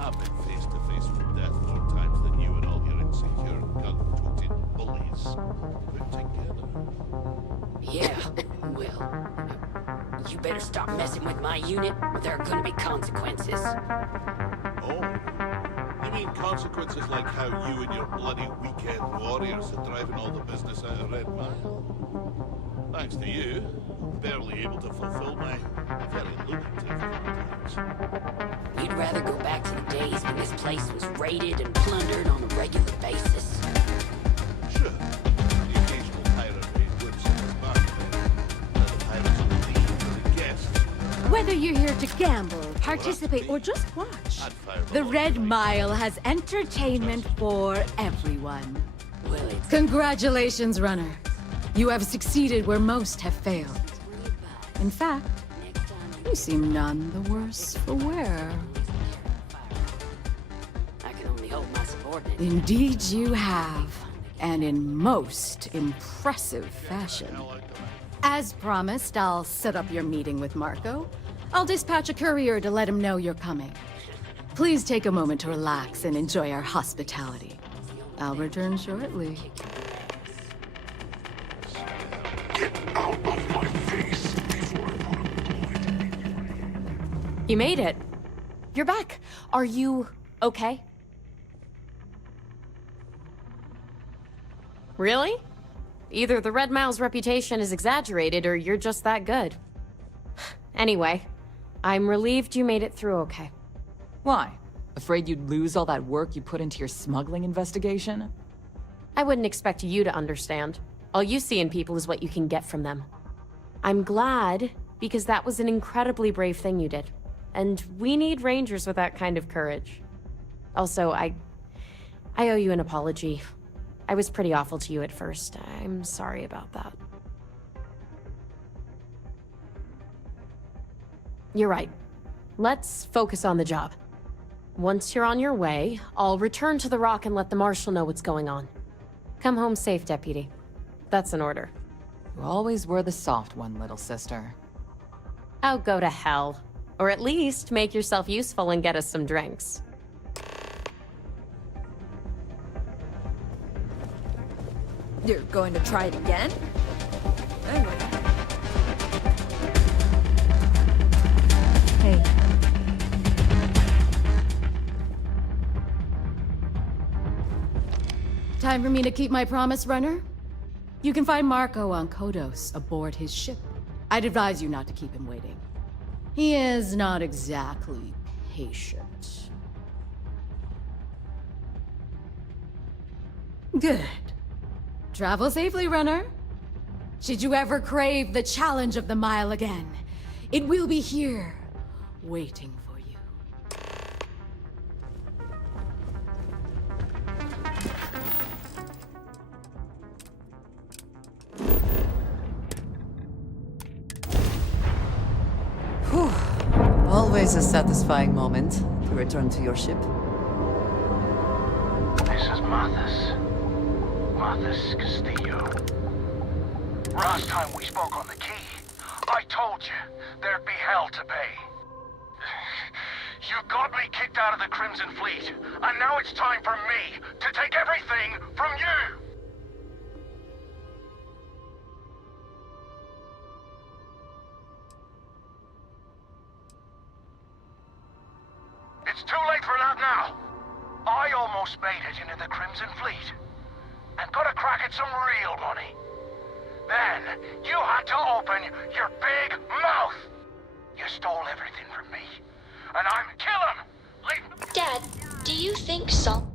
I've been face to face with death more times than you and all your insecure, gun-toting bullies put together. Yeah, well, you better stop messing with my unit, or there are gonna be consequences. Oh, you mean consequences like how you and your bloody weekend warriors are driving all the business out of Red Mile? Thanks to you, I'm barely able to fulfill my very lucrative contacts. You'd rather go back to the days when this place was raided and plundered on a regular basis. Sure, the occasional pirate raid would set us back there. But the pirates on the team for the guests. Whether you're here to gamble, participate, or just watch, I'd fire the all Red the Mile has entertainment for everyone. Well, it's Congratulations, runner. You have succeeded where most have failed. In fact, next time you seem none the worse for wear. I can only hope my subordinates. Indeed you have, and in most impressive fashion. As promised, I'll set up your meeting with Marco. I'll dispatch a courier to let him know you're coming. Please take a moment to relax and enjoy our hospitality. I'll return shortly. Get out of my face before I put a bullet in you. You made it. You're back. Are you okay? Really? Either the Red Mile's reputation is exaggerated or you're just that good. Anyway, I'm relieved you made it through okay. Why? Afraid you'd lose all that work you put into your smuggling investigation? I wouldn't expect you to understand. All you see in people is what you can get from them. I'm glad, because that was an incredibly brave thing you did. And we need rangers with that kind of courage. Also, I owe you an apology. I was pretty awful to you at first. I'm sorry about that. You're right. Let's focus on the job. Once you're on your way, I'll return to the Rock and let the Marshal know what's going on. Come home safe, Deputy. That's an order. You always were the soft one, little sister. Oh, go to hell. Or at least make yourself useful and get us some drinks. You're going to try it again? Anyway. Hey. Time for me to keep my promise, runner? You can find Marco on Kodos aboard his ship. I'd advise you not to keep him waiting. He is not exactly patient. Good. Travel safely, runner. Should you ever crave the challenge of the mile again, it will be here, waiting for you. Whew. Always a satisfying moment to return to your ship. This is Mathis Castillo. Last time we spoke on the quay, I told you there'd be hell to pay. You got me kicked out of the Crimson Fleet, and now it's time for me to take everything from you! It's too late for that now. I almost made it into the Crimson Fleet, and got a crack at some real money. Then, you had to open your big mouth! You stole everything from me, and I'm killing! Leave... Dad, do you think Solomon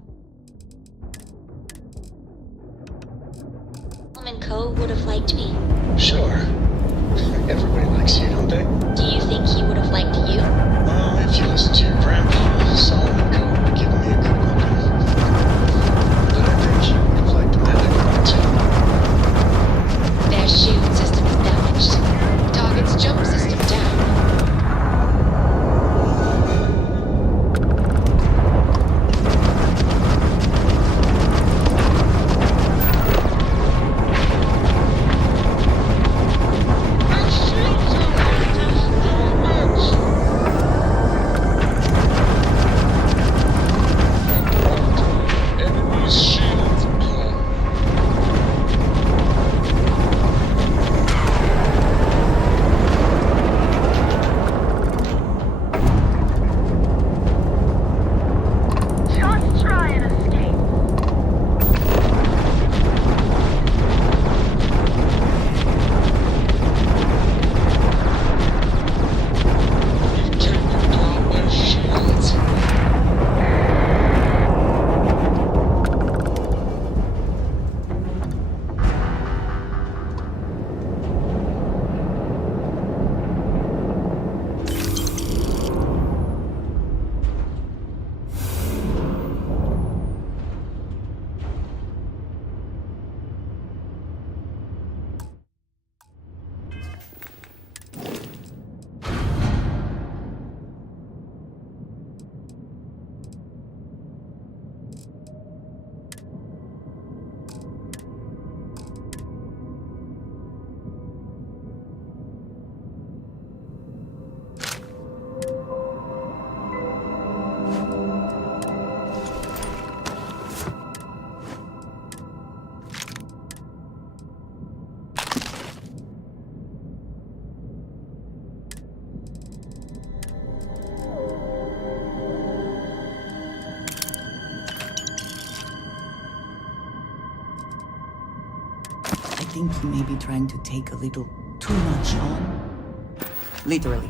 Co. would have liked me? Sure. Everybody likes you, don't they? Do you think he would have liked you? Well, if you listen to your grandpa, Solomon Co. would have given me a good whipping. But I think he would have liked the medic too. Their shield system is damaged. Target's jump system down. think he may be trying to take a little too much on. Literally.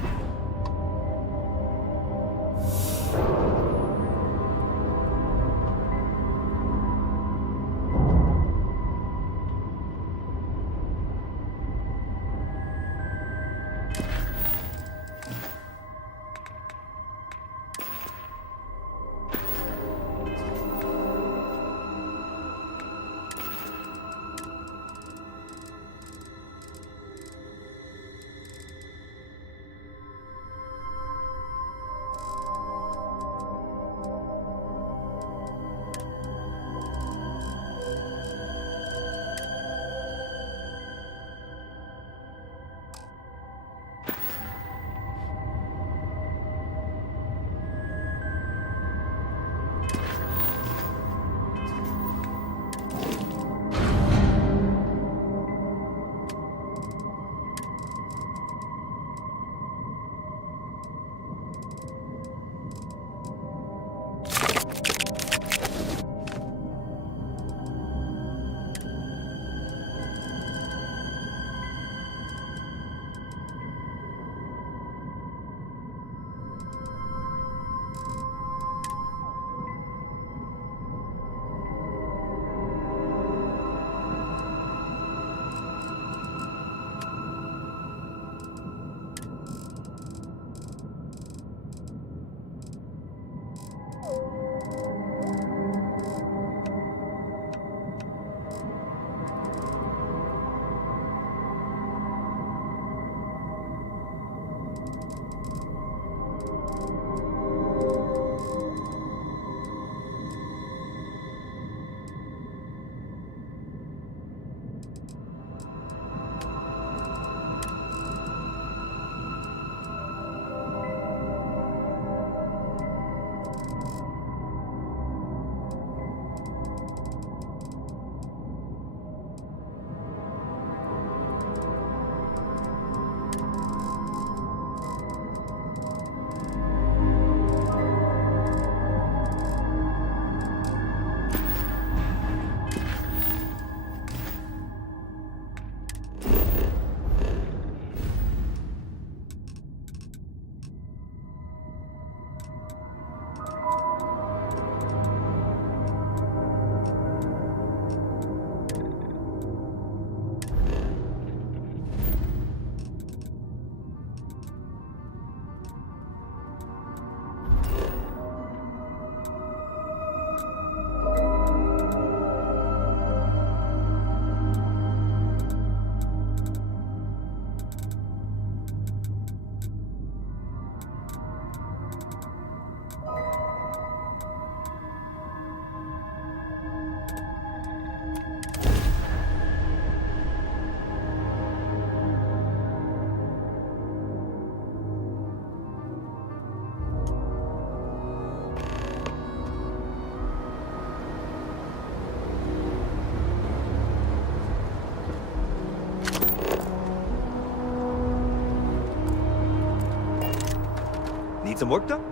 Need some work done?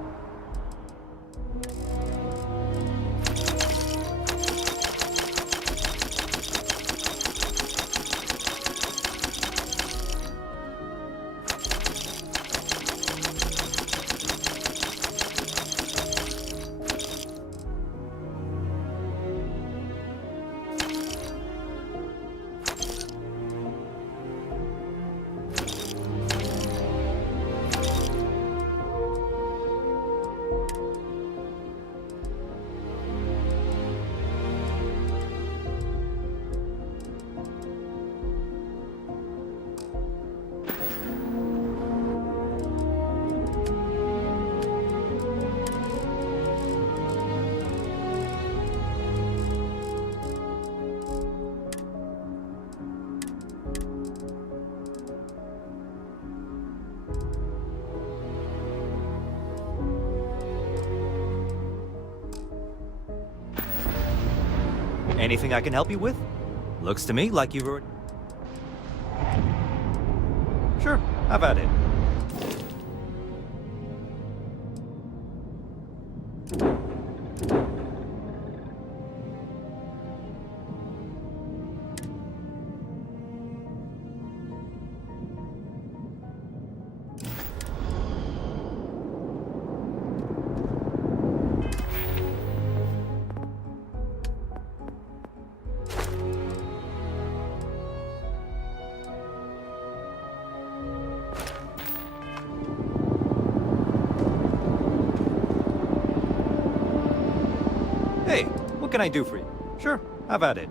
Anything I can help you with? Looks to me like you've already... Sure, have at it. Hey, what can I do for you? Sure, have at it.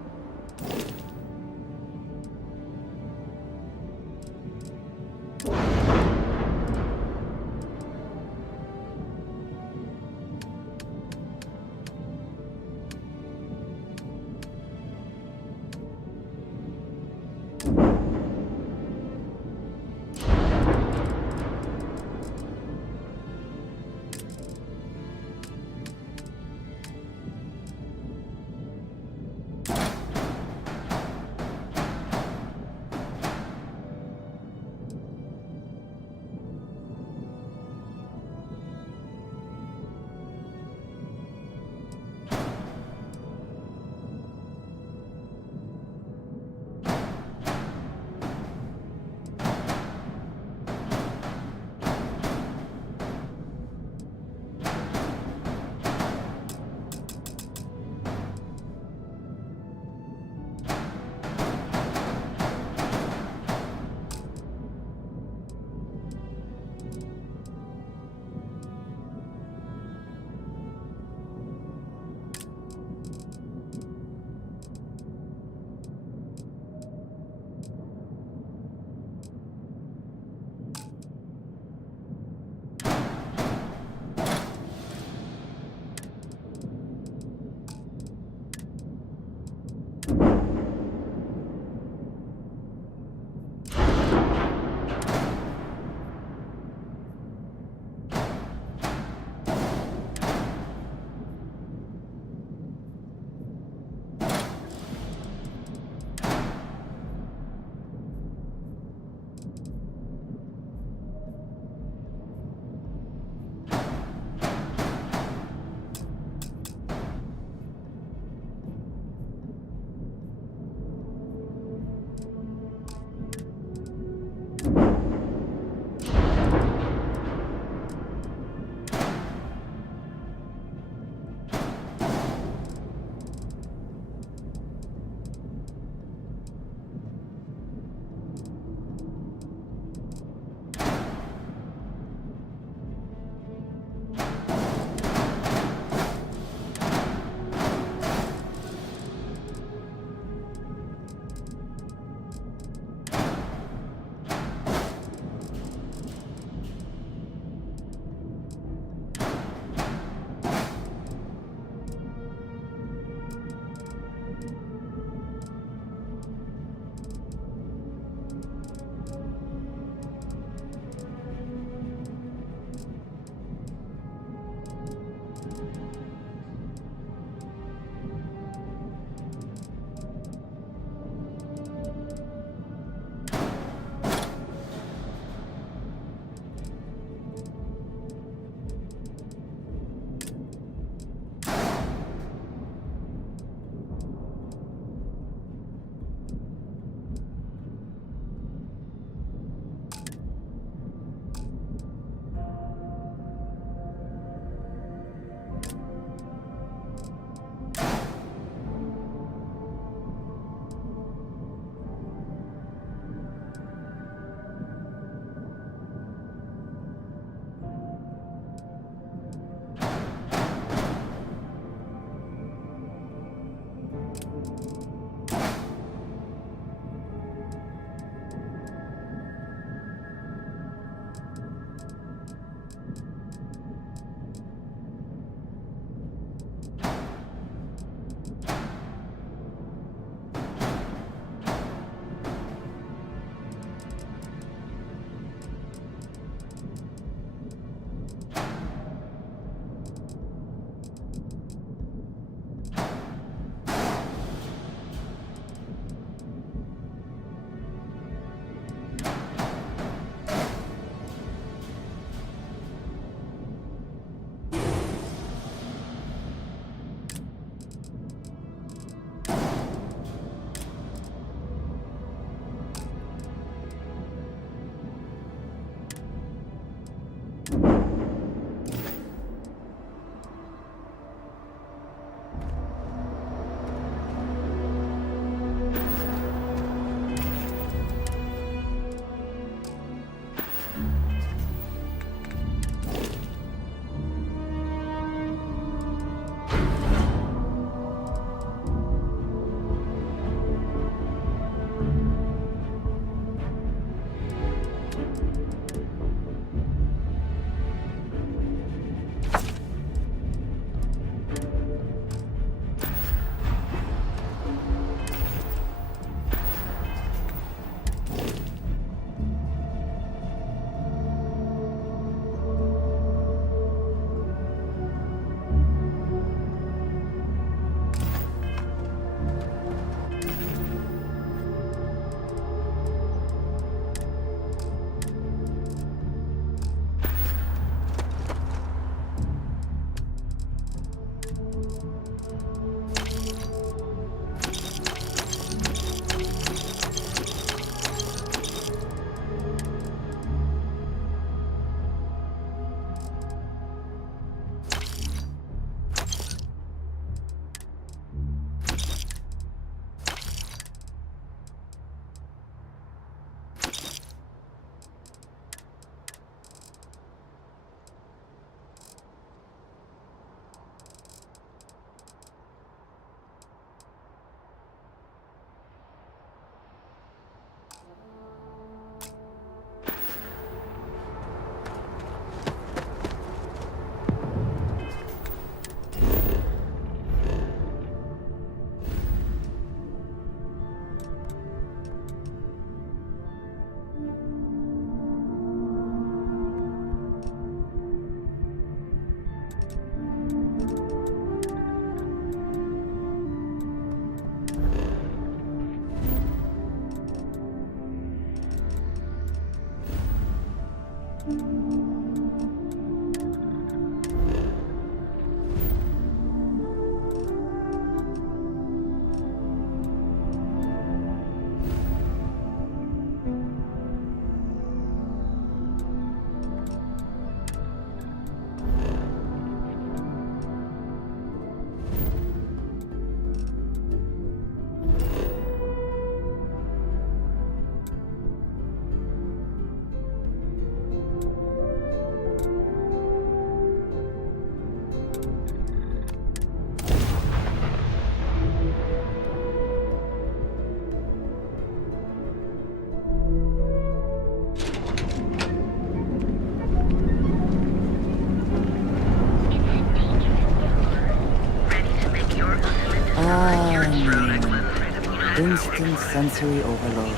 Instant sensory overload.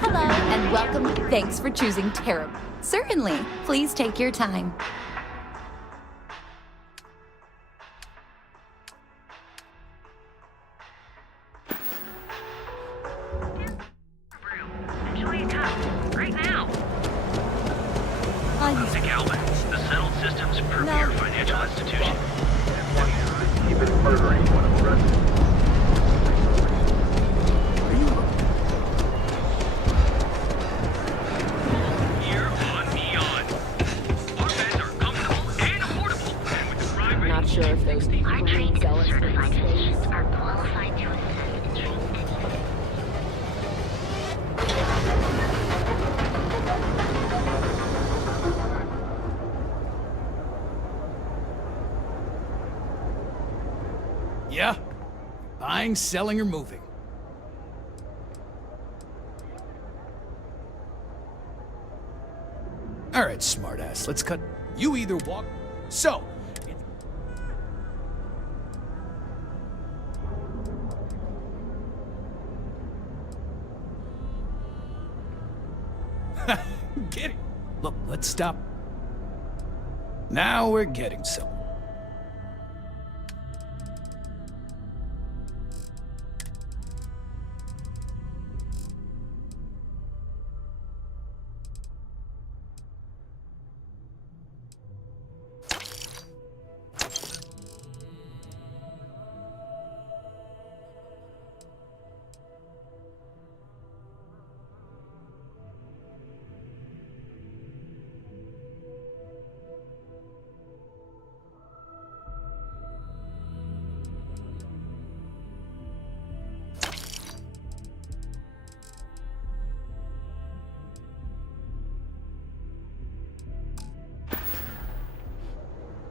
Hello and welcome. Thanks for choosing Terrible. Certainly. Please take your time. Not sure if those green zealots for space are qualified to assist in Yeah? Buying, selling, or moving? Alright, smartass, let's cut. You either walk. So! Get it! Look, let's stop. Now we're getting somewhere.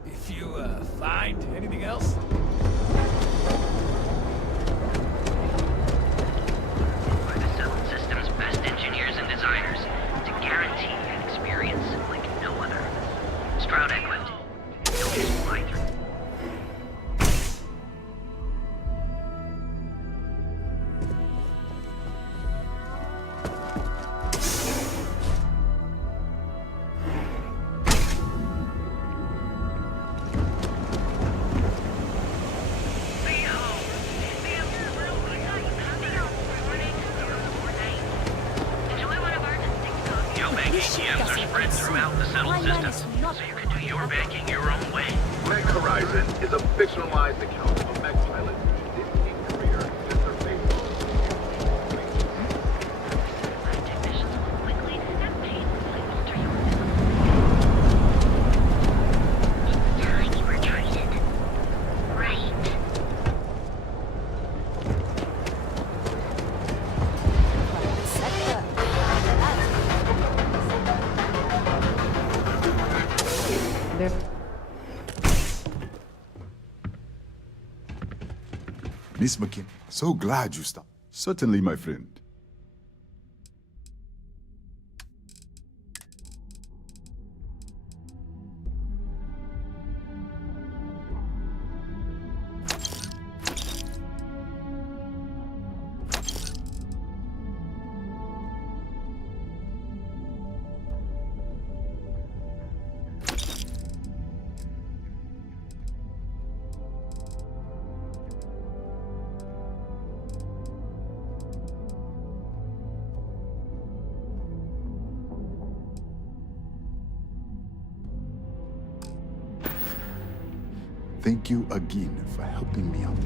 If you, find anything else? By the settled system's best engineers and designers to guarantee an experience like no other. Stroud Equipment. You'll just fly through. ATMs are spread throughout the settled system, so you can do your banking your own way. Meg Horizon is a fictionalized account of a Meg pilot's distinct career since her baseball. technicians will quickly and painfully alter your It's time you were treated. Right. Miss McKin, so glad you stopped. Certainly, my friend. Thank you again for helping me out.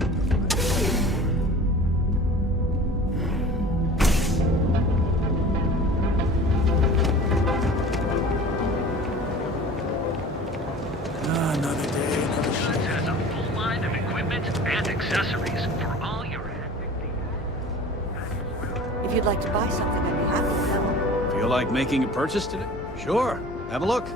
Another day, another Guns has a full line of equipment and accessories for all your If you'd like to buy something, I'd be happy to help. Feel like making a purchase today? Sure. Have a look.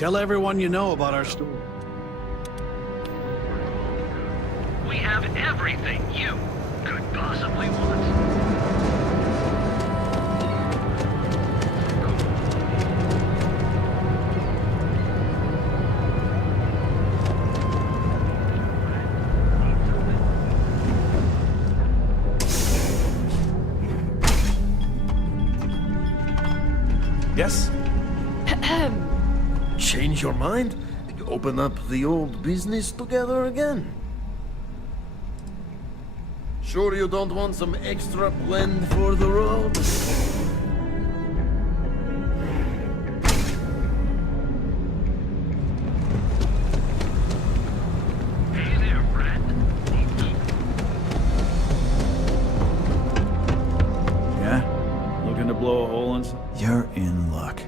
Tell everyone you know about our store. We have everything you could possibly want. Yes? Change your mind? Open up the old business together again? Sure you don't want some extra blend for the road? Hey there, friend. Yeah? Looking to blow a hole in some? You're in luck.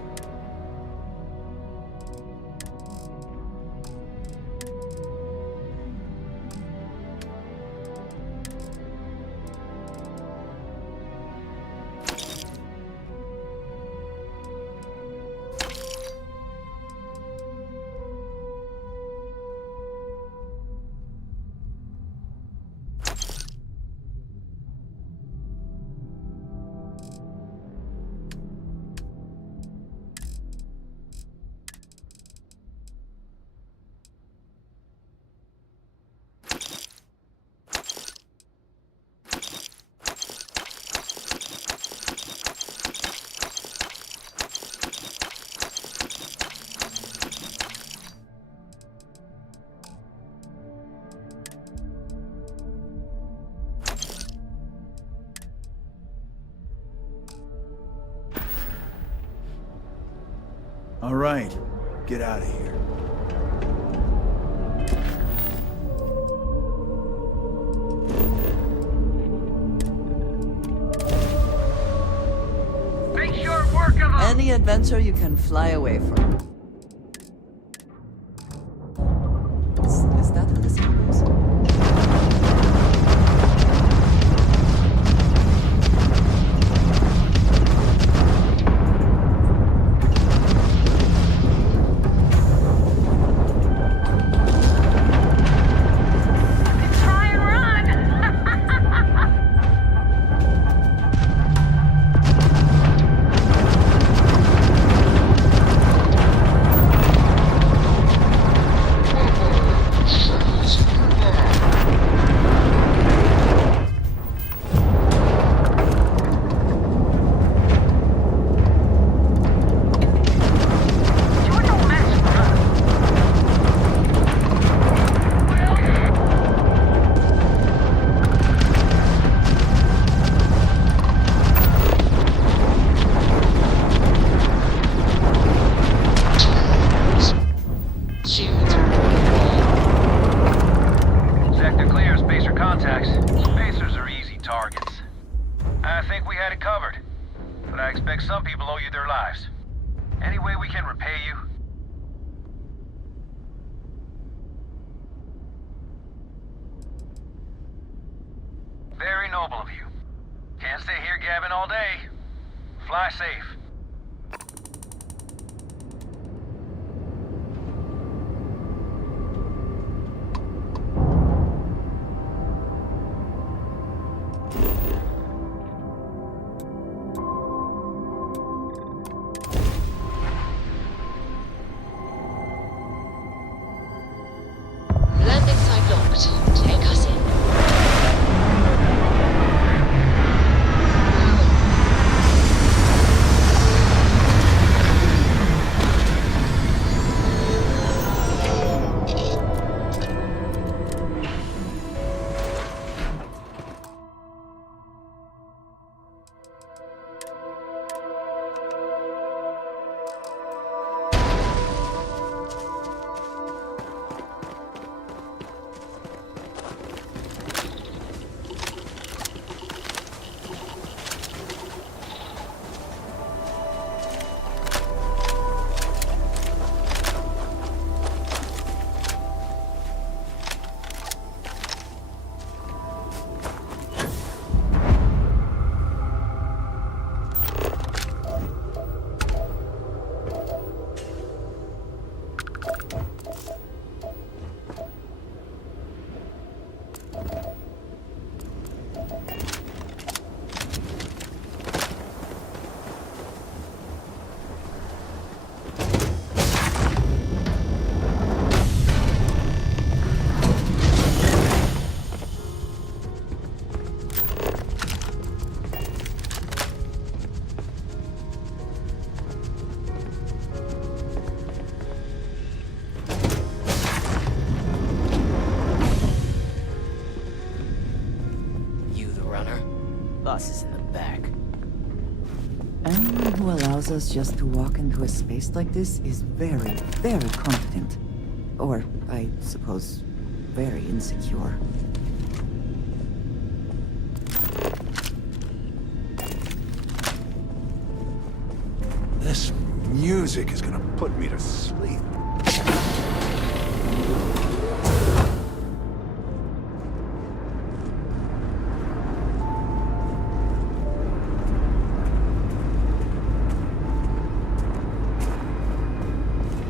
All right, get out of here. Make short work of them! Any adventure you can fly away from. Is that how this goes? Very noble of you. Can't stay here gabbing all day. Fly safe. Landing site locked. Take us in. boss is in the back. Anyone who allows us just to walk into a space like this is very, very confident. Or, I suppose, very insecure. This music is gonna put me to sleep.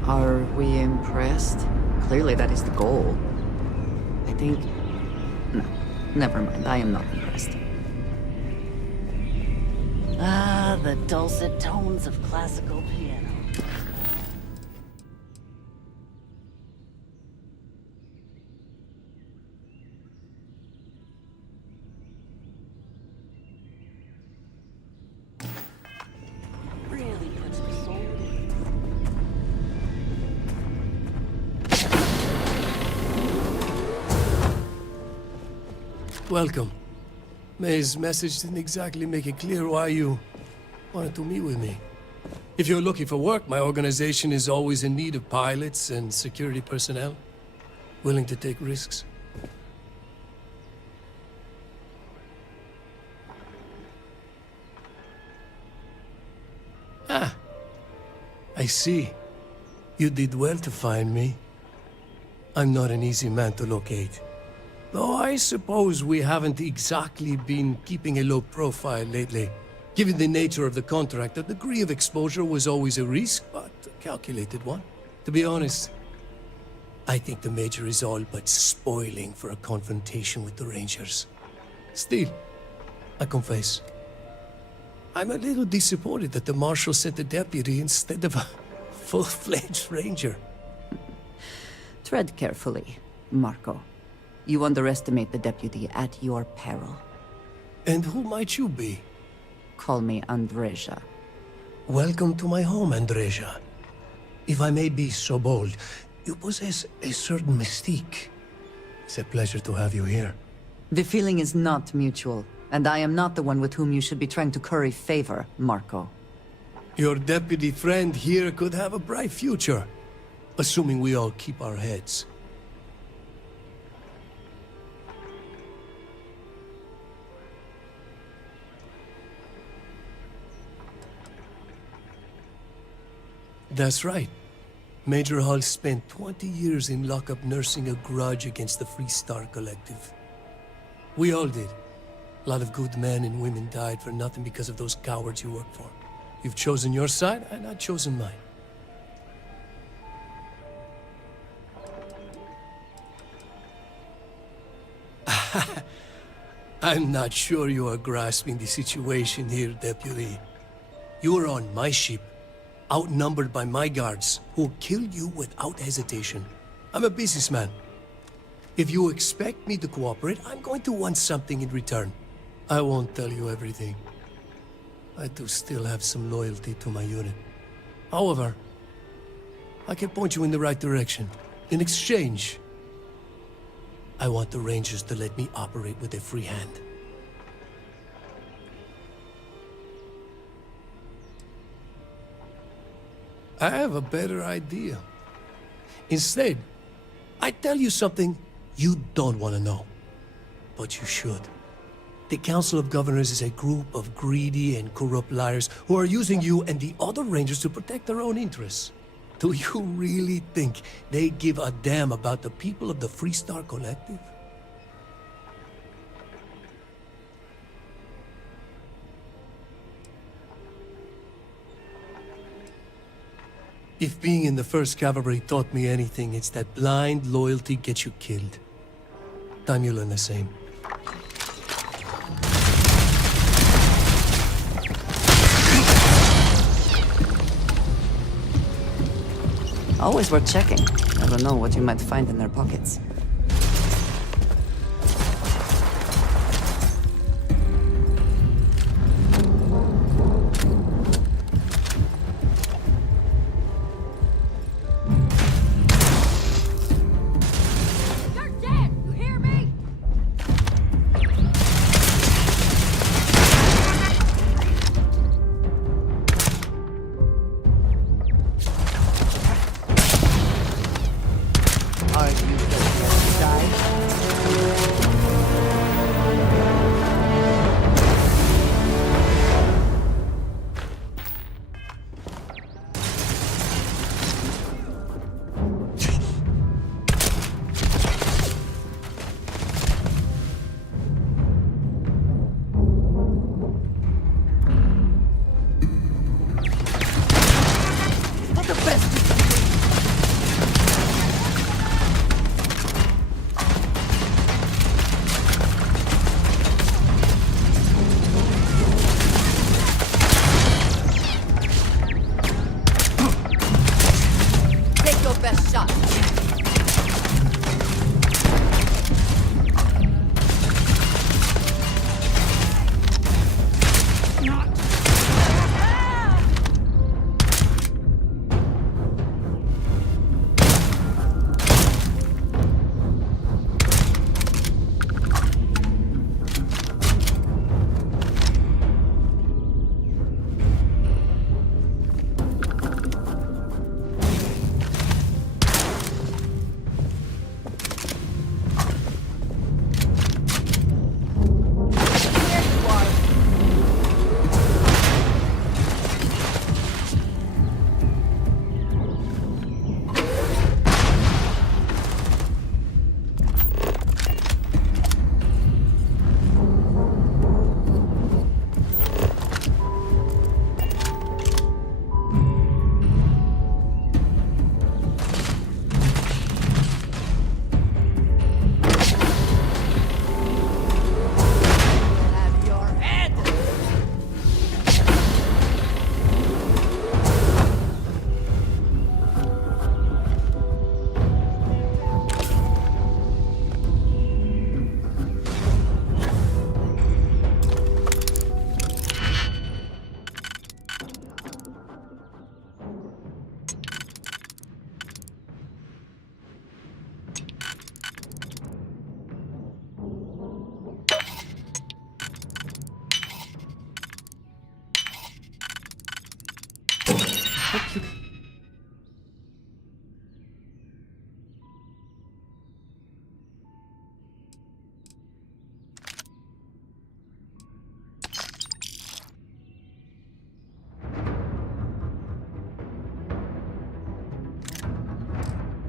Are we impressed? Clearly that is the goal. I think... No, never mind. I am not impressed. Ah, the dulcet tones of classical piano. Really puts the soul in. Welcome. May's message didn't exactly make it clear why you wanted to meet with me. If you're looking for work, my organization is always in need of pilots and security personnel, willing to take risks. Ah, I see. You did well to find me. I'm not an easy man to locate. Though I suppose we haven't exactly been keeping a low profile lately. Given the nature of the contract, a degree of exposure was always a risk, but a calculated one. To be honest, I think the Major is all but spoiling for a confrontation with the Rangers. Still, I confess, I'm a little disappointed that the Marshal sent a deputy instead of a full-fledged Ranger. Tread carefully, Marco. You underestimate the deputy at your peril. And who might you be? Call me Andreja. Welcome to my home, Andreja. If I may be so bold, you possess a certain mystique. It's a pleasure to have you here. The feeling is not mutual, and I am not the one with whom you should be trying to curry favor, Marco. Your deputy friend here could have a bright future, assuming we all keep our heads. That's right. Major Hall spent 20 years in lockup nursing a grudge against the Free Star Collective. We all did. A lot of good men and women died for nothing because of those cowards you work for. You've chosen your side, and I've chosen mine. I'm not sure you are grasping the situation here, Deputy. You are on my ship, outnumbered by my guards, who will kill you without hesitation. I'm a businessman. If you expect me to cooperate, I'm going to want something in return. I won't tell you everything. I do still have some loyalty to my unit. However, I can point you in the right direction. In exchange, I want the Rangers to let me operate with a free hand. I have a better idea. Instead, I tell you something you don't want to know. But you should. The Council of Governors is a group of greedy and corrupt liars who are using you and the other Rangers to protect their own interests. Do you really think they give a damn about the people of the Free Star Collective? If being in the 1st Cavalry taught me anything, it's that blind loyalty gets you killed. Time you learn the same. Always worth checking. Never know what you might find in their pockets. You're dead! You hear me? hope you...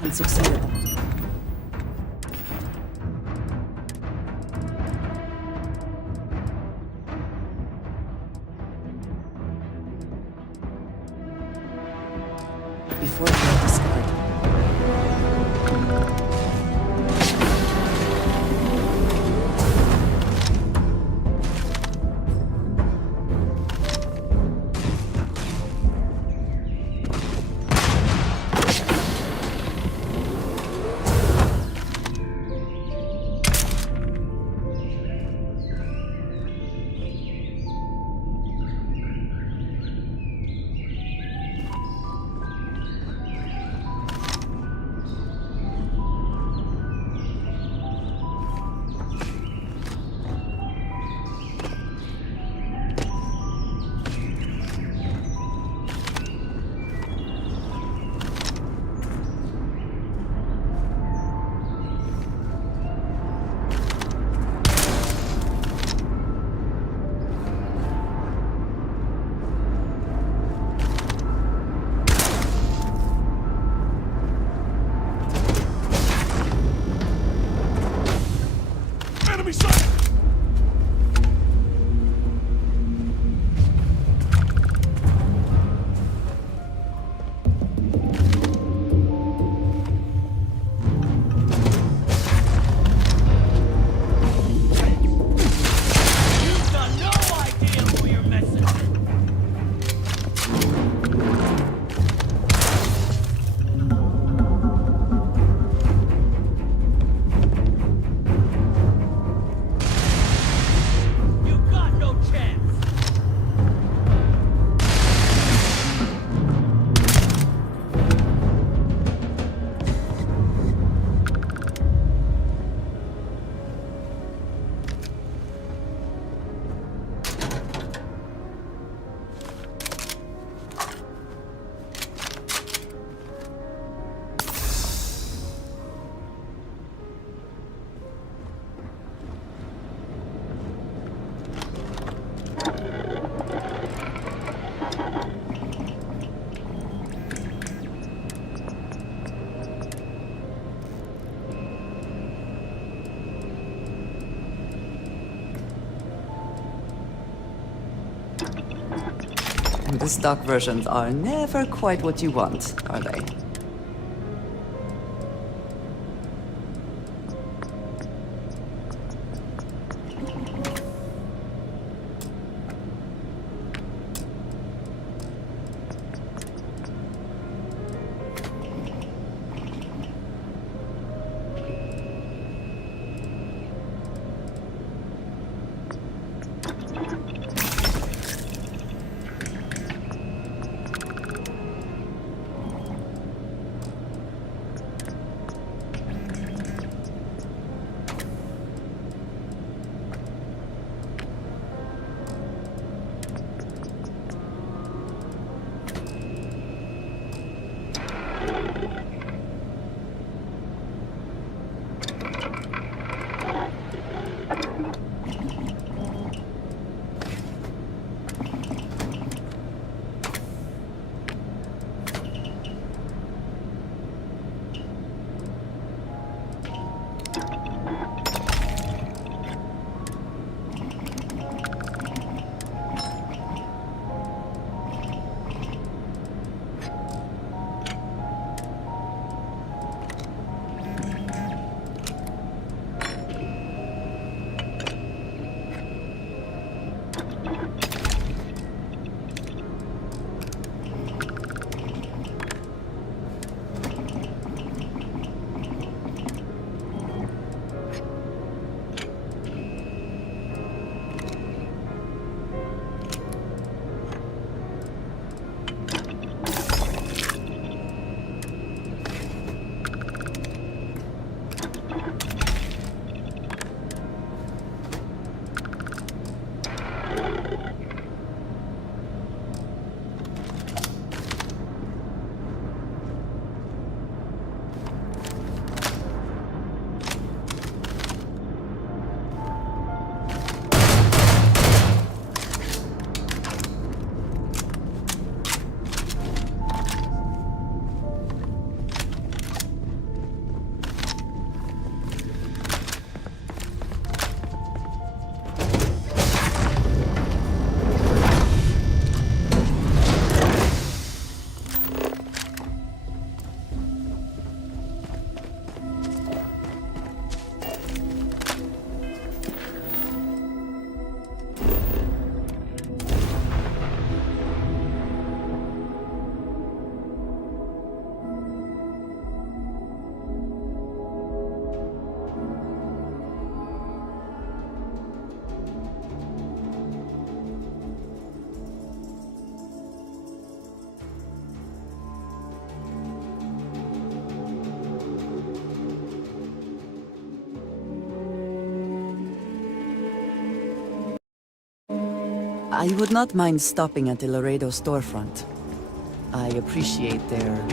And succeeded. Before you are discovered. The stock versions are never quite what you want, are they? I would not mind stopping at the Laredo storefront. I appreciate their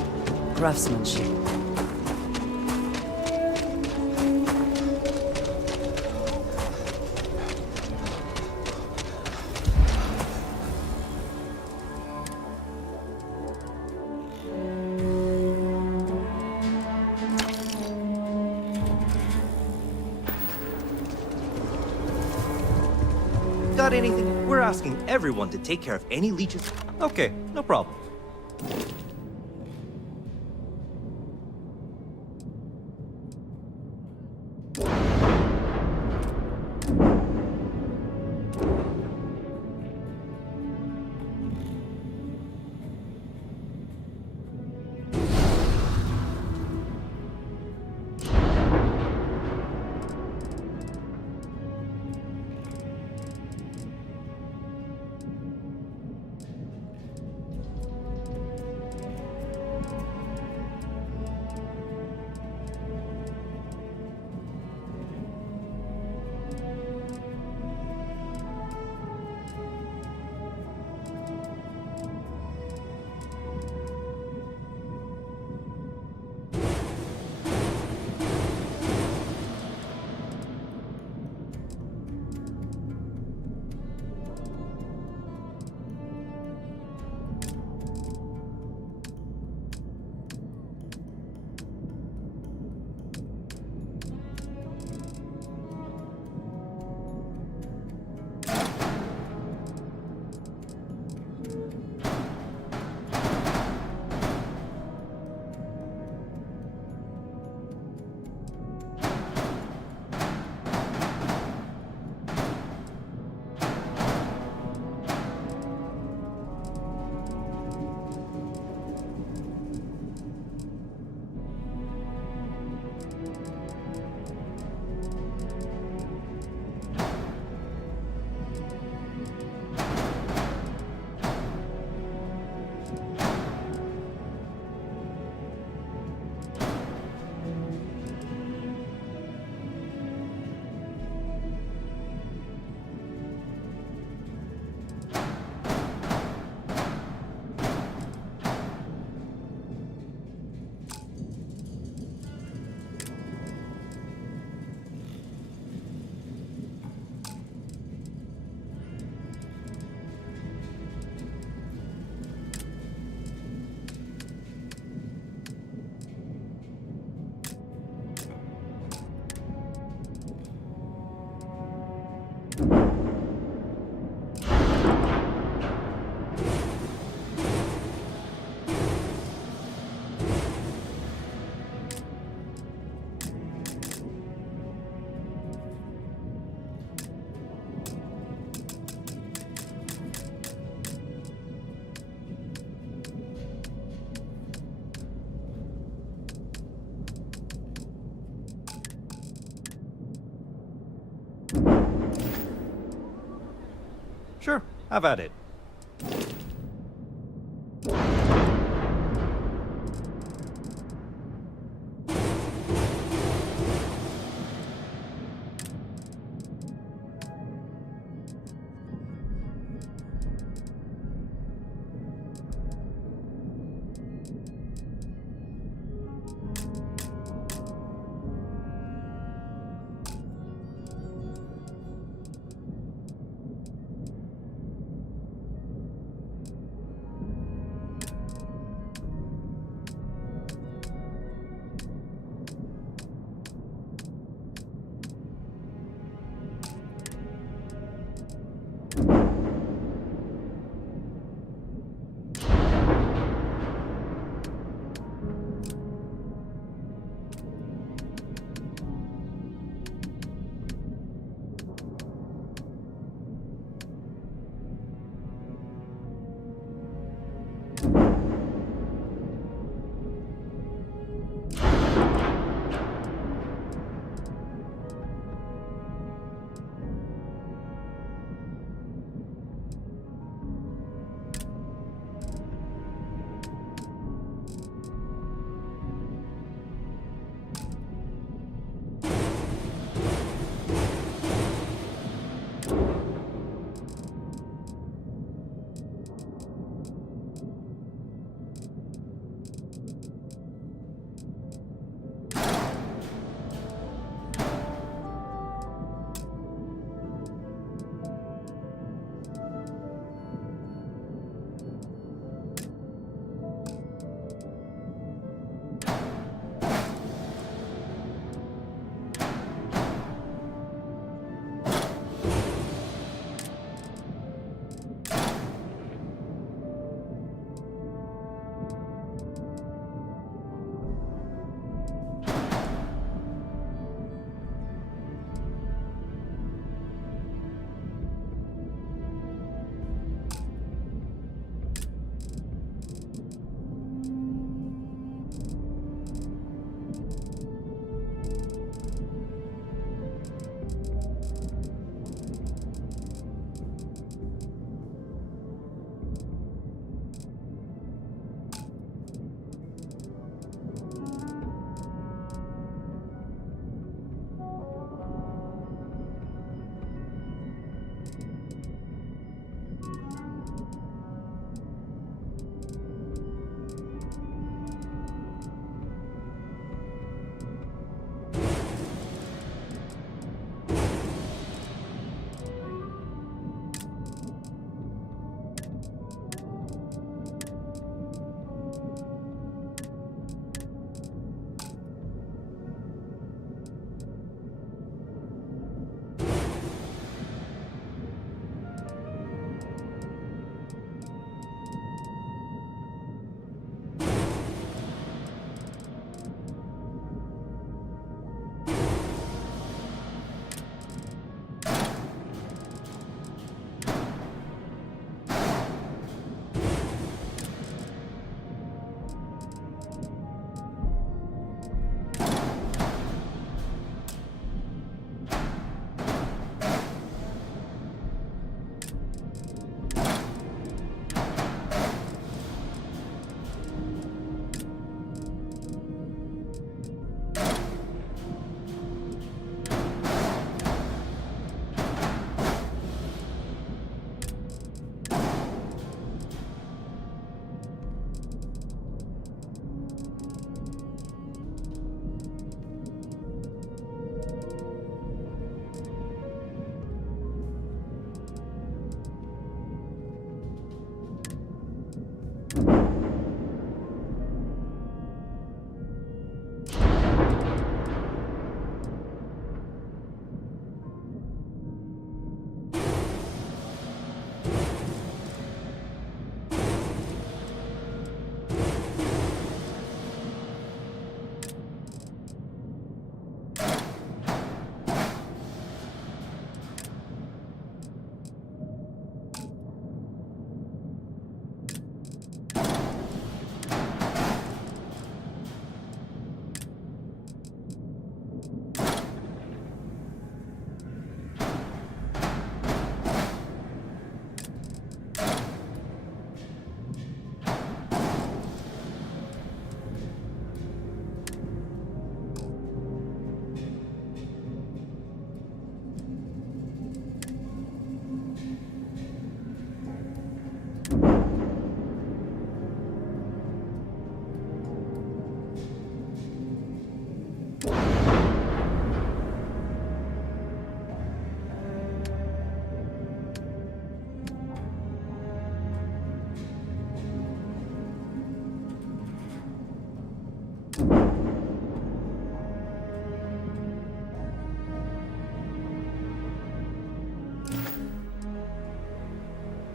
craftsmanship. Got anything? We're asking everyone to take care of any leeches. Okay, no problem. Sure, have at it.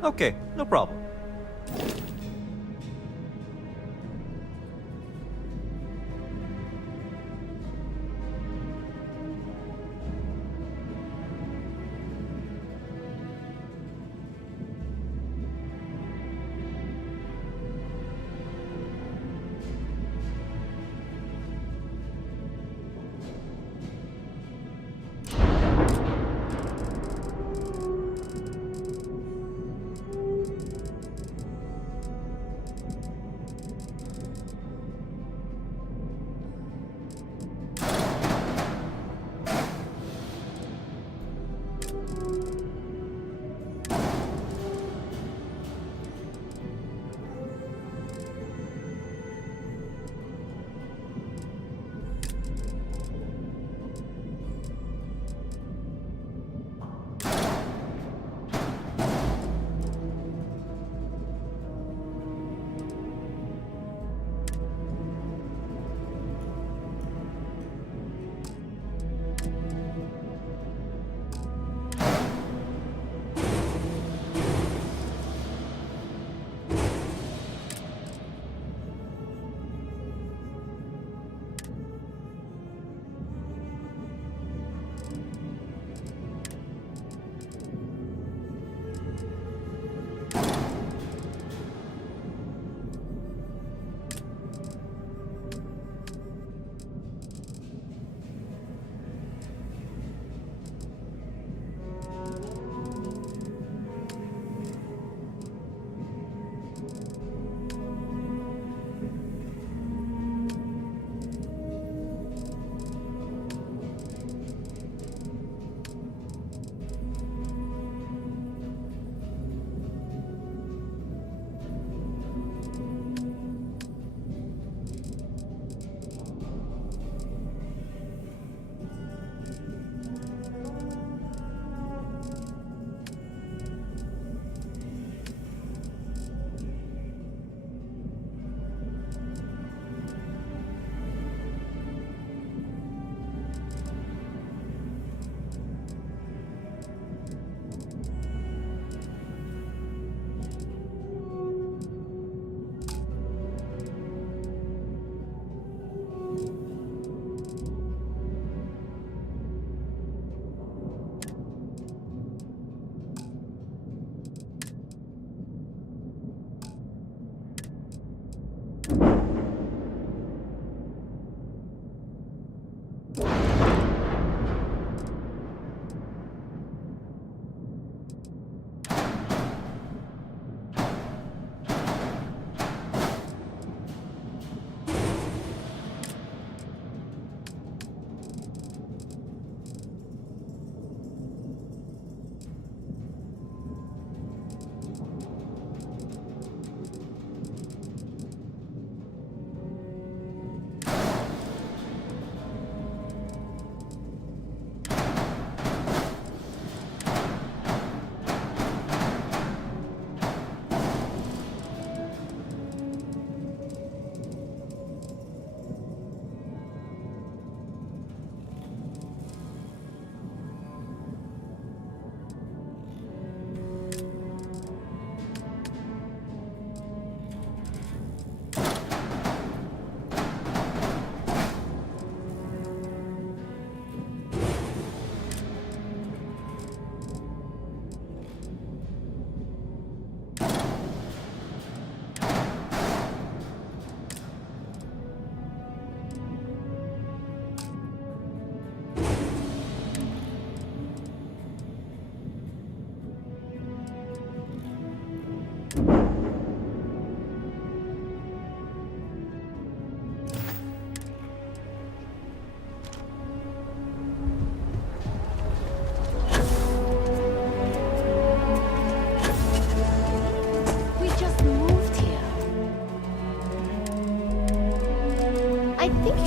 Okay, no problem.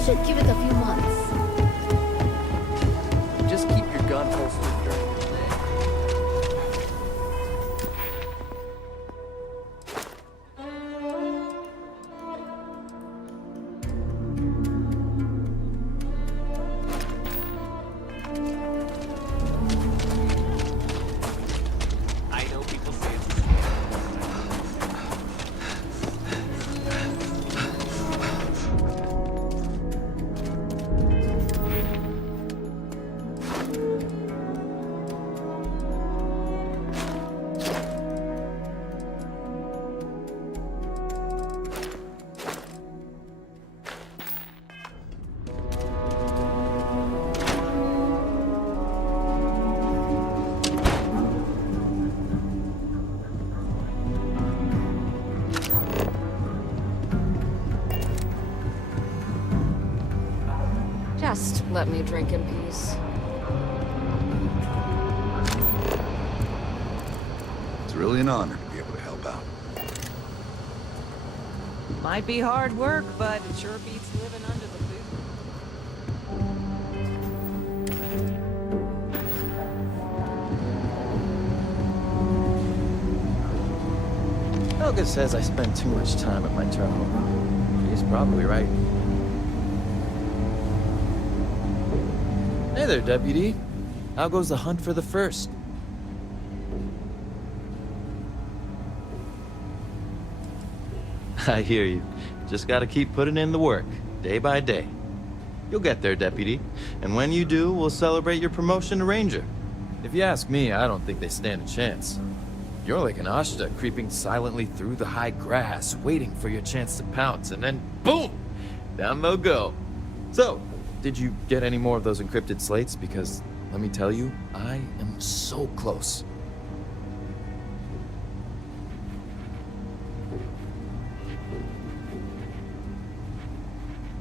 should give it a few months. Just keep your gun holstered during the day. I know people say it's Let me drink in peace. It's really an honor to be able to help out. Might be hard work, but it sure beats living under the boot. Helga says I spend too much time at my terminal. She's probably right. Hey there, Deputy. How goes the hunt for the first? I hear you. Just gotta keep putting in the work, day by day. You'll get there, Deputy. And when you do, we'll celebrate your promotion to Ranger. If you ask me, I don't think they stand a chance. You're like an Ashta creeping silently through the high grass, waiting for your chance to pounce, and then boom! Down they'll go. So, did you get any more of those encrypted slates? Because, let me tell you, I am so close.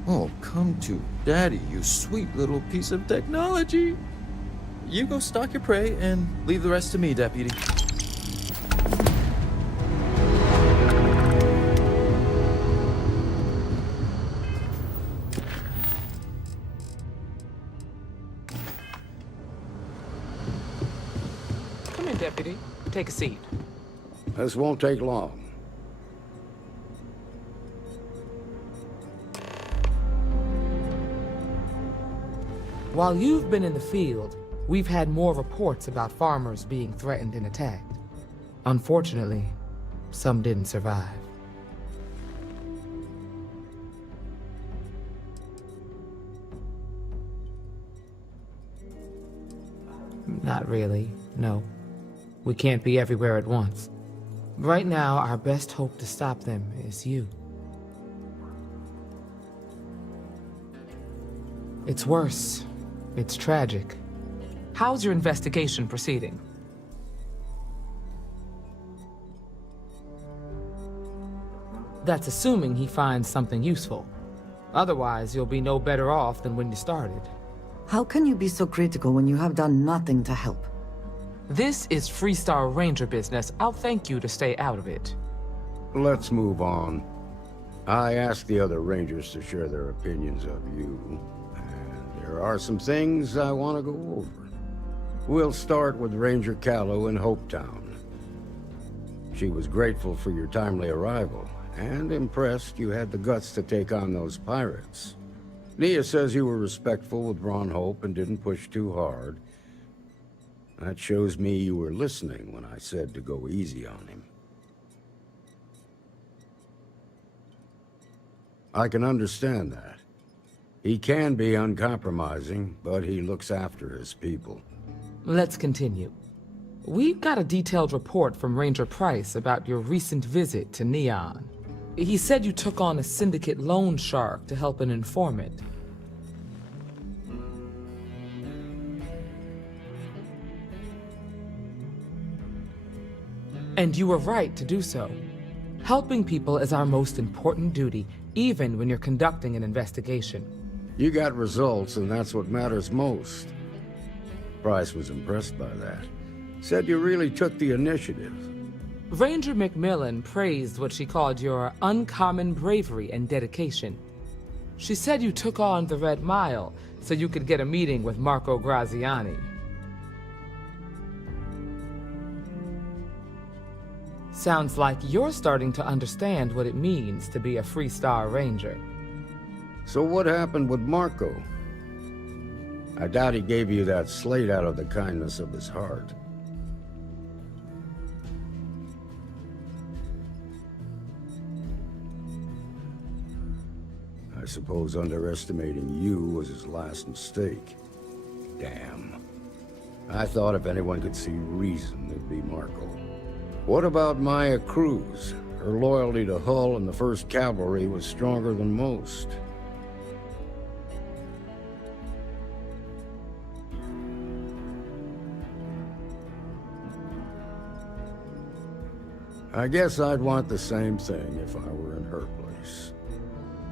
Oh, come to Daddy, you sweet little piece of technology. You go stalk your prey and leave the rest to me, Deputy. Come in, Deputy. Take a seat. This won't take long. While you've been in the field, we've had more reports about farmers being threatened and attacked. Unfortunately, some didn't survive. Not really, no. We can't be everywhere at once. Right now, our best hope to stop them is you. It's worse. It's tragic. How's your investigation proceeding? That's assuming he finds something useful. Otherwise, you'll be no better off than when you started. How can you be so critical when you have done nothing to help? This is Freestar Ranger business. I'll thank you to stay out of it. Let's move on. I asked the other Rangers to share their opinions of you. There are some things I want to go over. We'll start with Ranger Callow in Hopetown. She was grateful for your timely arrival, and impressed you had the guts to take on those pirates. Nia says you were respectful with Ron Hope and didn't push too hard. That shows me you were listening when I said to go easy on him. I can understand that. He can be uncompromising, but he looks after his people. Let's continue. We've got a detailed report from Ranger Price about your recent visit to Neon. He said you took on a syndicate loan shark to help an informant. And you were right to do so. Helping people is our most important duty, even when you're conducting an investigation. You got results, and that's what matters most. Price was impressed by that. Said you really took the initiative. Ranger McMillan praised what she called your uncommon bravery and dedication. She said you took on the Red Mile so you could get a meeting with Marco Graziani. Sounds like you're starting to understand what it means to be a Freestar Ranger. So what happened with Marco? I doubt he gave you that slate out of the kindness of his heart. I suppose underestimating you was his last mistake. Damn. I thought if anyone could see reason, it'd be Marco. What about Maya Cruz? Her loyalty to Hull and the 1st Cavalry was stronger than most. I guess I'd want the same thing if I were in her place.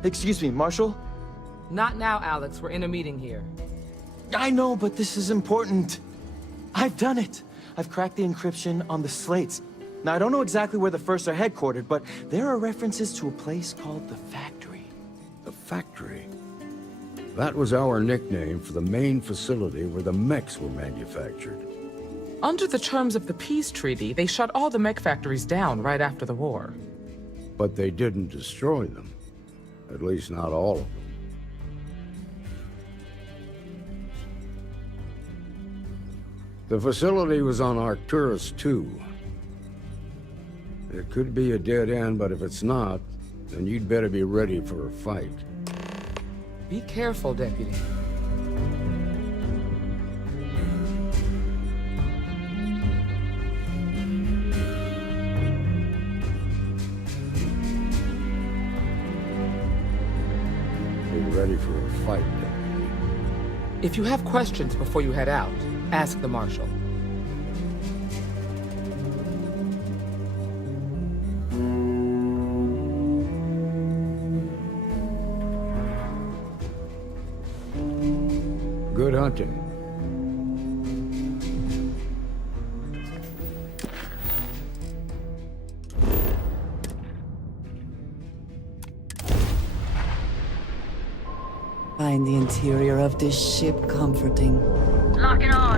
Excuse me, Marshal? Not now, Alex. We're in a meeting here. I know, but this is important. I've done it. I've cracked the encryption on the slates. Now, I don't know exactly where the First are headquartered, but there are references to a place called the Factory. The Factory? That was our nickname for the main facility where the mechs were manufactured. Under the terms of the peace treaty, they shut all the mech factories down right after the war. But they didn't destroy them. At least not all of them. The facility was on Arcturus 2. It could be a dead end, but if it's not, then you'd better be ready for a fight. Be careful, Deputy. Be ready for a fight, Deputy. If you have questions before you head out, ask the Marshal. Good hunting. Find the interior of this ship comforting. Locking on.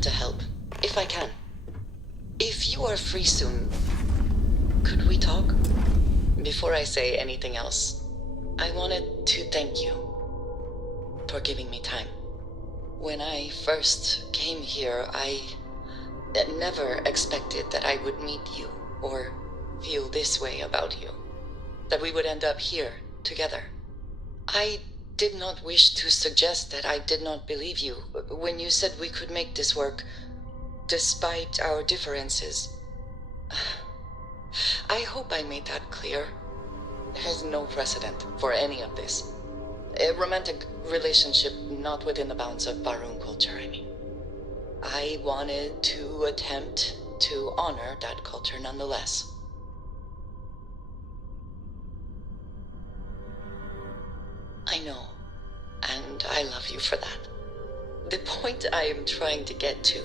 To help, if I can. If you are free soon, could we talk? Before I say anything else, I wanted to thank you for giving me time. When I first came here, I never expected that I would meet you or feel this way about you, that we would end up here together. I did not wish to suggest that I did not believe you when you said we could make this work despite our differences. I hope I made that clear. There's no precedent for any of this. A romantic relationship not within the bounds of Barun culture, I mean. I wanted to attempt to honor that culture nonetheless. I know, and I love you for that. The point I am trying to get to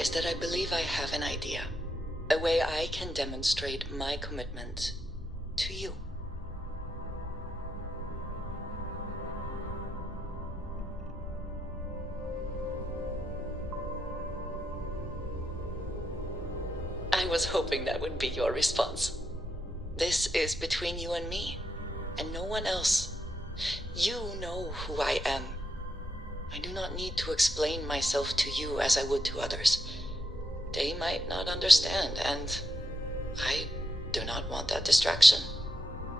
is that I believe I have an idea. A way I can demonstrate my commitment to you. I was hoping that would be your response. This is between you and me, and no one else. You know who I am. I do not need to explain myself to you as I would to others. They might not understand, and I do not want that distraction.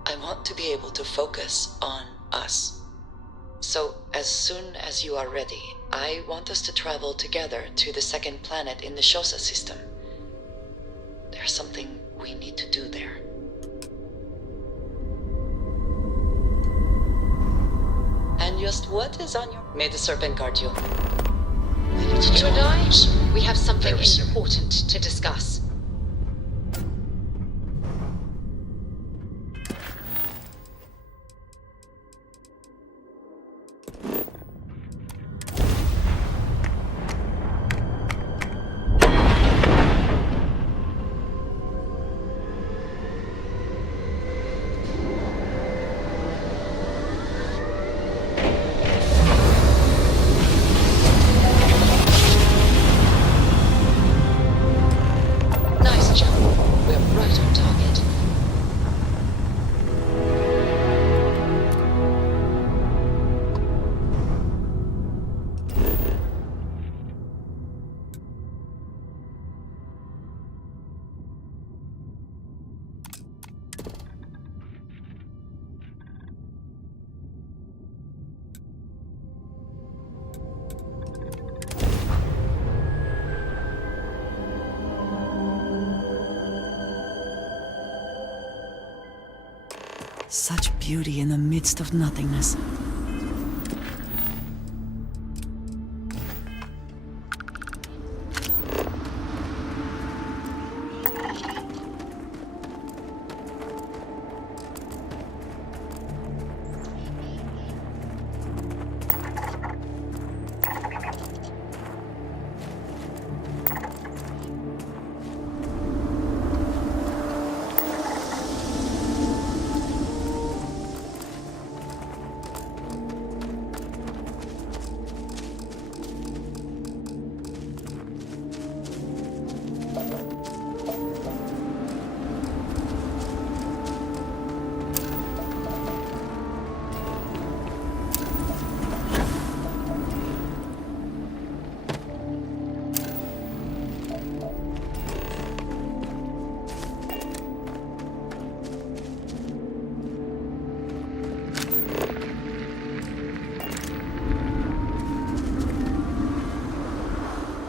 I want to be able to focus on us. So, as soon as you are ready, I want us to travel together to the second planet in the Shosa system. There's something we need to do there. And just what is on your... May the serpent guard you. You and I, we have something important to discuss. Such beauty in the midst of nothingness.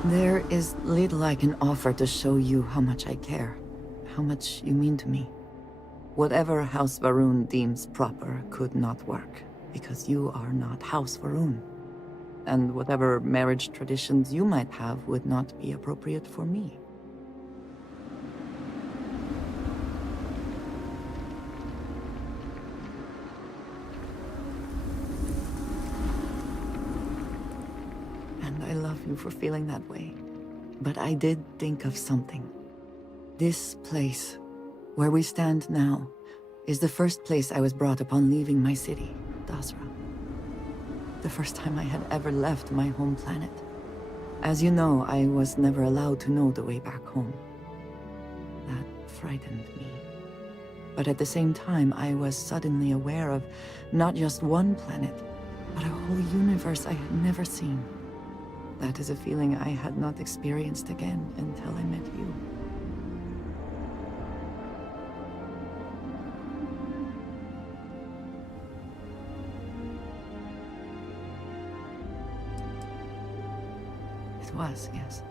There is little I can offer to show you how much I care, how much you mean to me. Whatever House Varun deems proper could not work, because you are not House Varun. And whatever marriage traditions you might have would not be appropriate for me. I love you for feeling that way. But I did think of something. This place, where we stand now, is the first place I was brought upon leaving my city, Dasra. The first time I had ever left my home planet. As you know, I was never allowed to know the way back home. That frightened me. But at the same time, I was suddenly aware of not just one planet, but a whole universe I had never seen. That is a feeling I had not experienced again until I met you. It was, yes.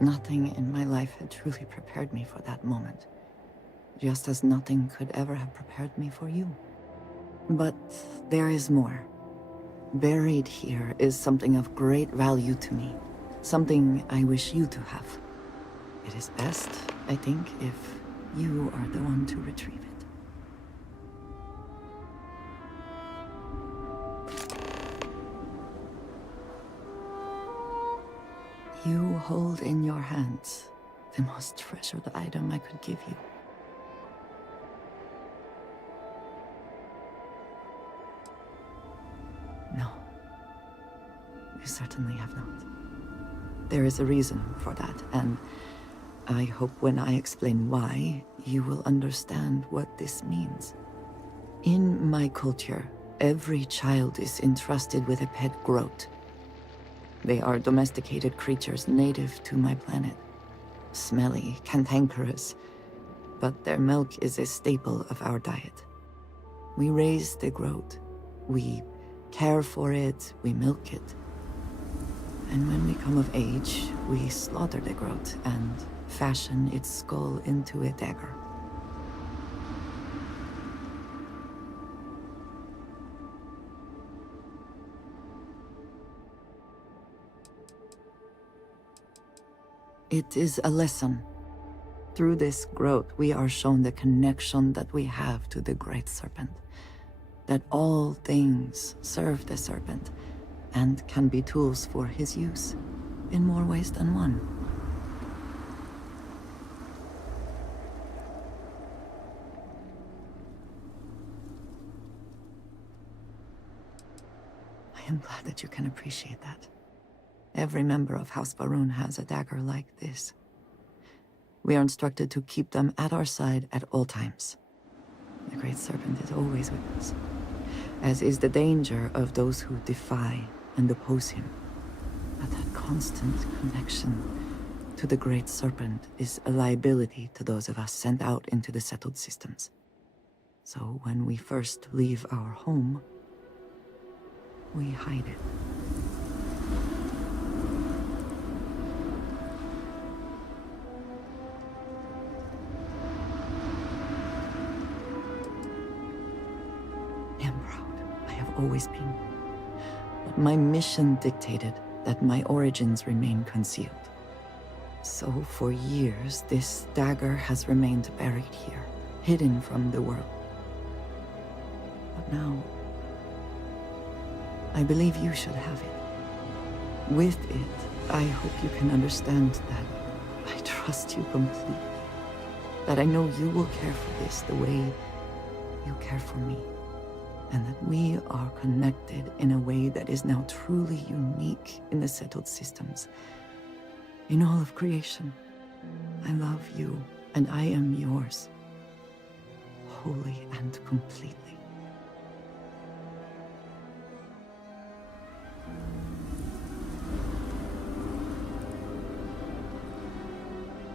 Nothing in my life had truly prepared me for that moment. Just as nothing could ever have prepared me for you. But there is more. Buried here is something of great value to me. Something I wish you to have. It is best, I think, if you are the one to retrieve it. You hold in your hands the most treasured item I could give you. No. You certainly have not. There is a reason for that, and I hope when I explain why, you will understand what this means. In my culture, every child is entrusted with a pet groat. They are domesticated creatures native to my planet. Smelly, cantankerous, but their milk is a staple of our diet. We raise the groat. We care for it, we milk it. And when we come of age, we slaughter the groat and fashion its skull into a dagger. It is a lesson. Through this growth, we are shown the connection that we have to the Great Serpent. That all things serve the Serpent, and can be tools for his use, in more ways than one. I am glad that you can appreciate that. Every member of House Varun has a dagger like this. We are instructed to keep them at our side at all times. The Great Serpent is always with us, as is the danger of those who defy and oppose him. But that constant connection to the Great Serpent is a liability to those of us sent out into the settled systems. So when we first leave our home, we hide it. I am proud. I have always been. But my mission dictated that my origins remain concealed. So for years, this dagger has remained buried here, hidden from the world. But now, I believe you should have it. With it, I hope you can understand that I trust you completely. That I know you will care for this the way you care for me. And that we are connected in a way that is now truly unique in the settled systems. In all of creation, I love you, and I am yours, wholly and completely.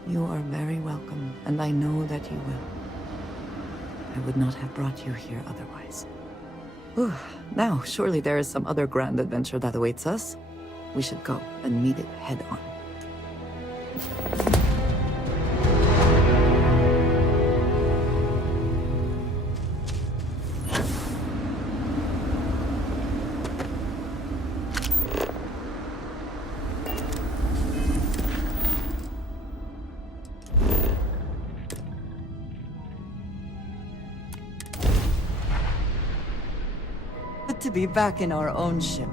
You are very welcome, and I know that you will. I would not have brought you here otherwise. Whew. Now, surely there is some other grand adventure that awaits us. We should go and meet it head on. Good to be back in our own ship.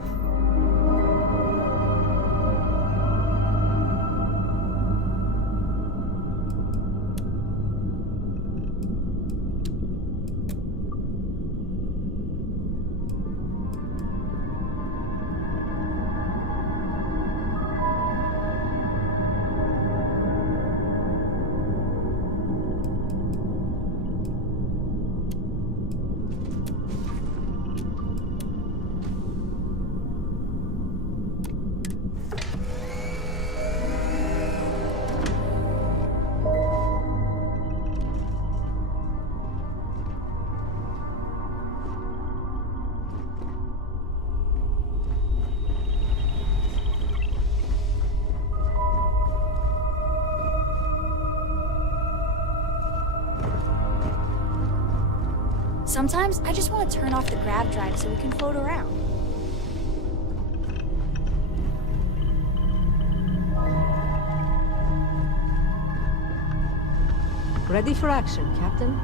Sometimes I just want to turn off the grav drive so we can float around. Ready for action, Captain.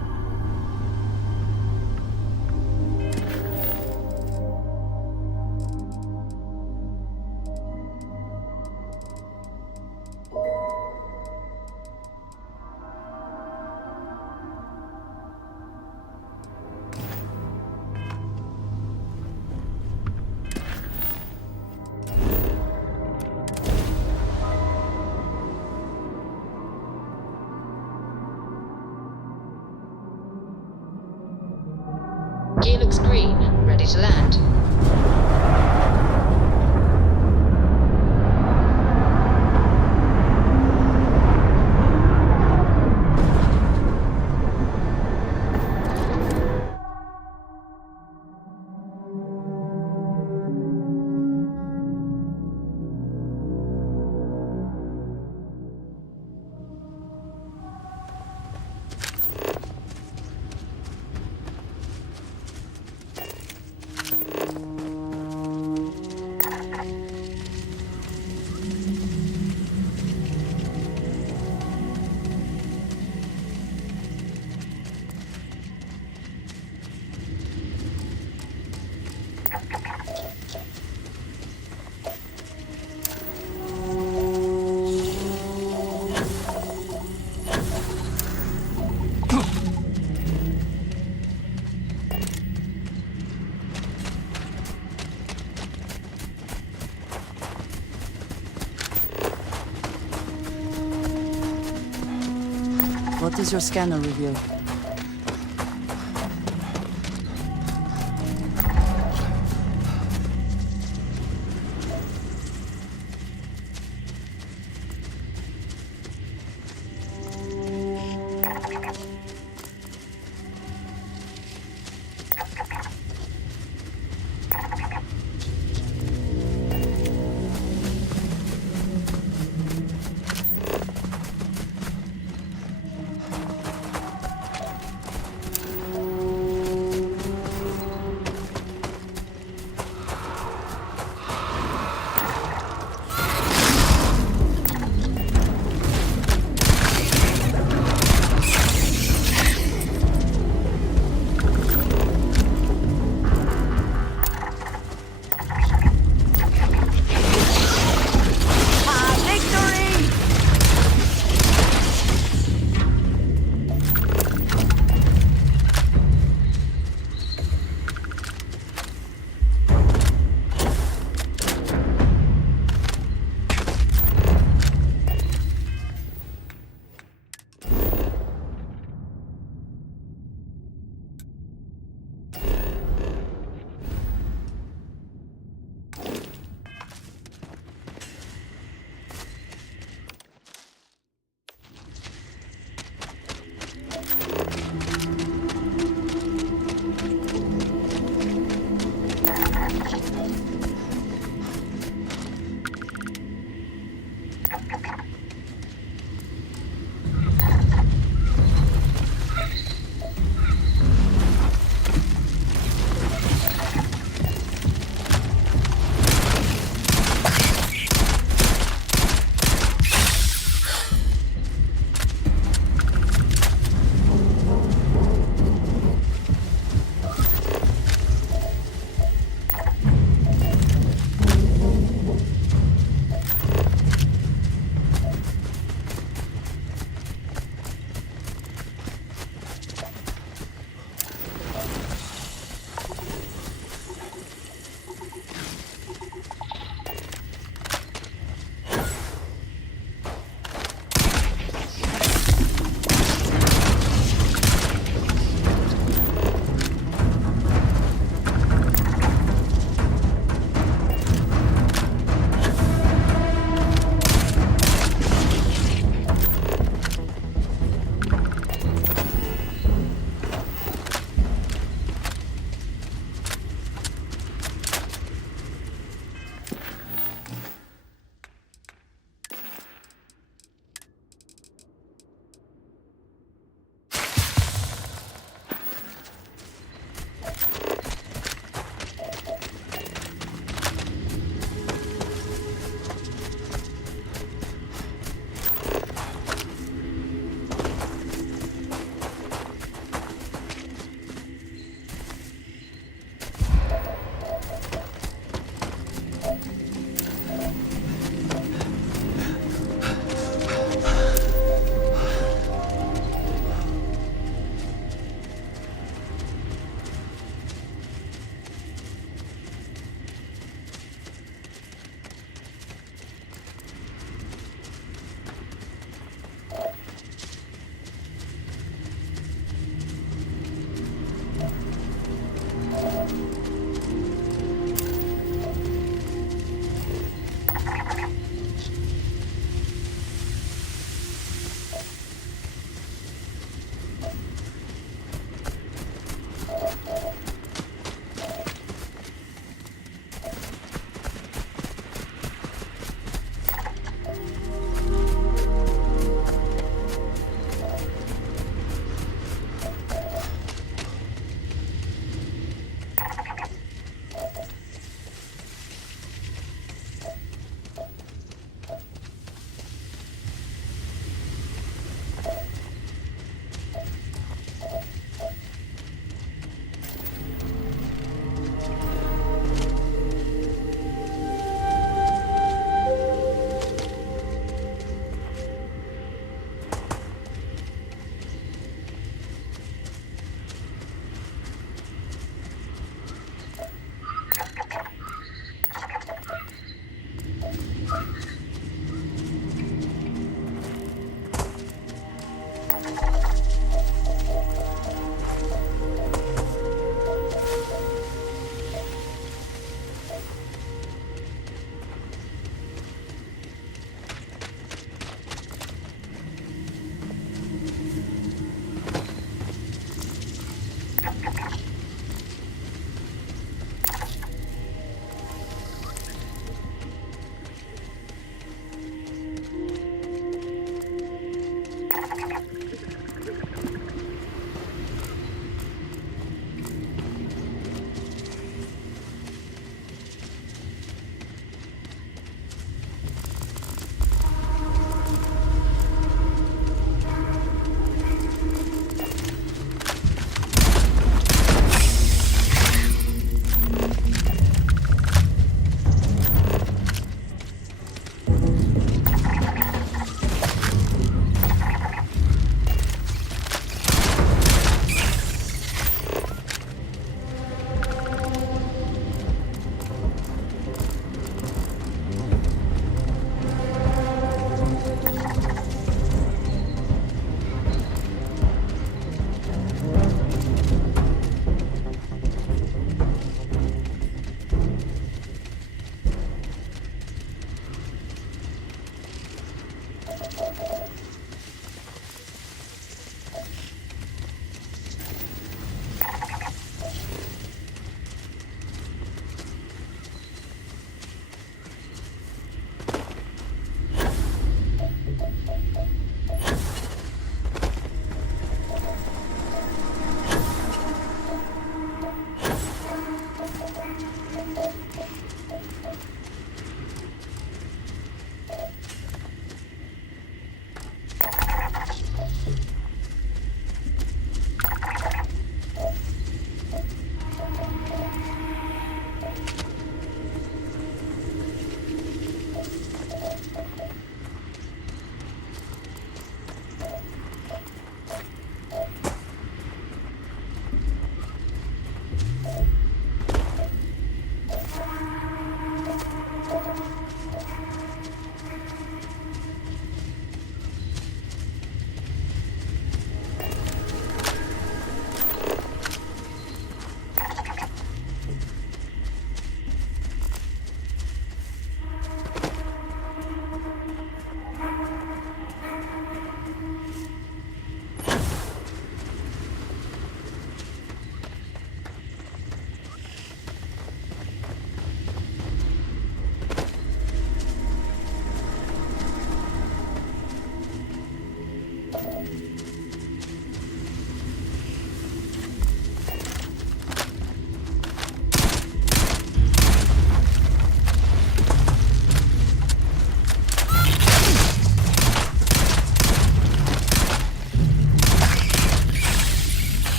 Gear looks green. Ready to land. What does your scanner reveal?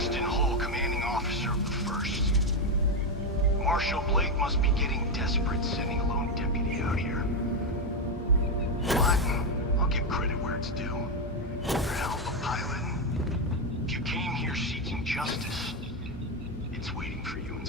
Paxton Hull, commanding officer of the 1st. Marshal Blake must be getting desperate sending a lone deputy out here. But I'll give credit where it's due. You're a hell of a pilot. If you came here seeking justice, it's waiting for you